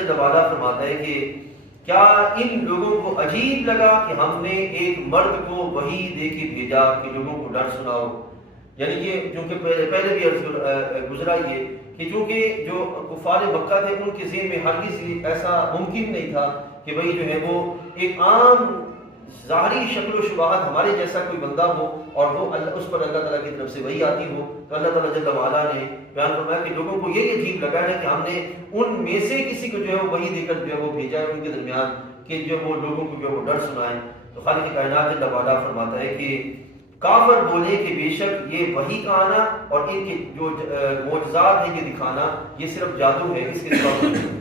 جل وعلا فرماتا ہے کہ کیا ان لوگوں کو عجیب لگا کہ ہم نے ایک مرد کو وحی دے کے بھیجا کہ لوگوں کو ڈر سناؤ. یعنی یہ چونکہ پہلے بھی عرض گزرا یہ کہ چونکہ جو کفار مکہ تھے ان کے ذہن میں ہرگز ایسا ممکن نہیں تھا کہ بھئی جو ہے وہ ایک عام ظاہری شکل و شبہات ہمارے جیسا کوئی بندہ ہو اور وہ اس پر اللہ تعالیٰ کی طرف سے وحی آتی ہو. تو اللہ تعالیٰ جل وعلا نے بیان فرمایا کہ لوگوں کو یہ عجیب لگا ہے کہ ہم نے ان میں سے کسی کو جو ہے وہ وحی دے کر جو ہے وہ بھیجا ہے ان کے درمیان کہ جو وہ لوگوں کو جو ہے وہ ڈر سنائیں. تو خالق کائنات جل وعلا فرماتا ہے کہ کافر بولے کہ بے شک یہ وحی کا آنا اور ان کے جو معجزات ہیں یہ دکھانا یہ صرف جادو ہے, اس کے سوا نہیں.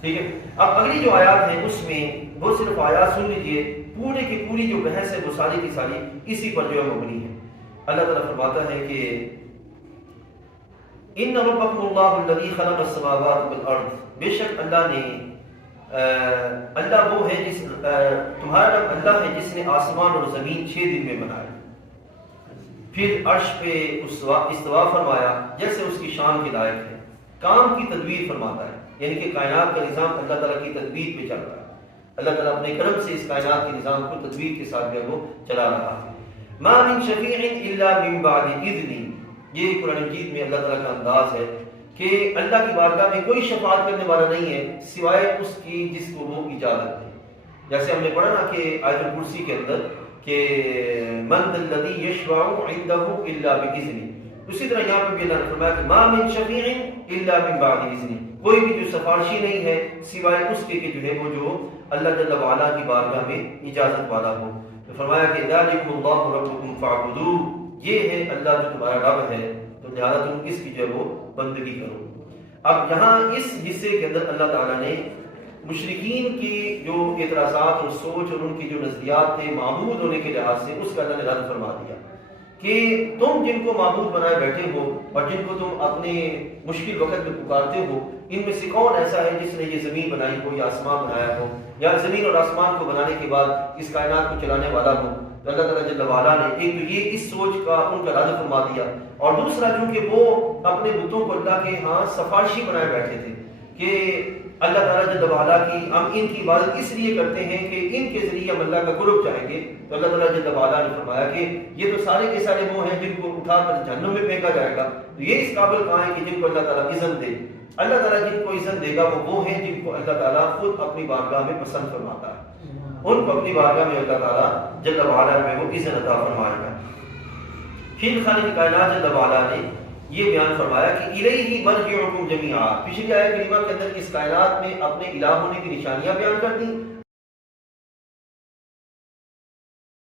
ٹھیک ہے. اب اگلی جو آیات ہیں اس میں وہ صرف آیات سن لیجئے, پورے کی پوری جو بحث ہے وہ ساری کی ساری اسی پر جو ہے مبنی ہے. اللہ تعالیٰ فرماتا ہے کہ ان ربکم اللہ الذی خلق السماوات والارض, بے شک اللہ نے اللہ وہ ہے جس تمہارا رب اللہ ہے جس نے آسمان اور زمین 6 دن میں بنایا, پھر عرش پہ استوا فرمایا جیسے اس کی شان کے لائق ہے, کام کی تدبیر فرماتا ہے. یعنی کہ کائنات کا نظام اللہ تعالیٰ کی تدبیر پہ چل رہا ہے. اللہ تعالیٰ اپنے کرم سے اس کائنات کے نظام کو تدبیر کے ساتھ جو ہے وہ چلا رہا ہے. ما من شفیع الا من بعد اذن, یہ قرآن مجید میں اللہ تعالیٰ کا انداز ہے کہ اللہ کی بارگاہ میں کوئی شفاعت کرنے والا نہیں ہے سوائے اس کی جس کو وہ اجازت دے. جیسے ہم نے پڑھا نا کہ آیت الکرسی کے اندر کہ من ذا الذی یشفع عنده الا باذنہ, اسی طرح یہاں پہ بھی اللہ نے فرمایا کہ ما من شفیع الا من بعد اذن, کوئی بھی جو سفارشی نہیں ہے سوائے اس کے کہ جو ہے وہ جو اللہ جل وعلا کی بارگاہ میں اجازت والا ہو. تو فرمایا کہ ذالکم اللہ ربکم فاعبدوہ, یہ ہے اللہ جو تمہارا رب ہے تو لہذا تم اس کی جو ہے وہ بندگی کرو. اب یہاں اس حصے کے اندر اللہ تعالیٰ نے مشرکین کی جو اعتراضات اور سوچ اور ان کی جو نظریات تھے معبود ہونے کے لحاظ سے اس کا اللہ نے رد فرما دیا کہ تم جن کو معبود بنائے بیٹھے ہو اور جن کو تم اپنے مشکل وقت میں پکارتے ہو, ان میں سے کون ایسا ہے جس نے یہ زمین بنائی ہو یا آسمان بنایا ہو یا زمین اور آسمان کو بنانے کے بعد اس کائنات کو چلانے والا ہو. تو اللہ تعالیٰ جل وعلا نے ایک تو یہ اس سوچ کا ان کا رد فرما دیا, اور دوسرا چونکہ وہ اپنے بتوں کو اللہ کے ہاں سفارشی بنائے بیٹھے تھے کہ اللہ تعالیٰ جل وعلا کی ہم ان کی عبادت اس لیے کرتے ہیں کہ ان کے ذریعے ہم اللہ کا قرب چاہیں گے. تو اللہ تعالیٰ جل وعلا نے فرمایا کہ یہ تو سارے کے سارے وہ ہیں جن کو اٹھا کر جہنم میں پھینکا جائے گا. تو یہ اس قابل کہاں ہے کہ جن کو اللہ تعالیٰ اذن دے. اللہ تعالیٰ جن کو اذن دے گا وہ ہیں جن کو اللہ تعالیٰ خود اپنی بارگاہ میں پسند فرماتا ہے, ان کو اپنی بارگاہ میں اللہ تعالیٰ جل وعلا میں وہ اذن عطا فرمائے گا. پھر خالق کائنات جل وعلا نے یہ بیان فرمایا کہ الیہ مرجعکم جمیعا. پچھلی آیت کریمہ کے اندر اس کائنات میں اپنے الہ ہونے کی نشانیاں بیان کر دیں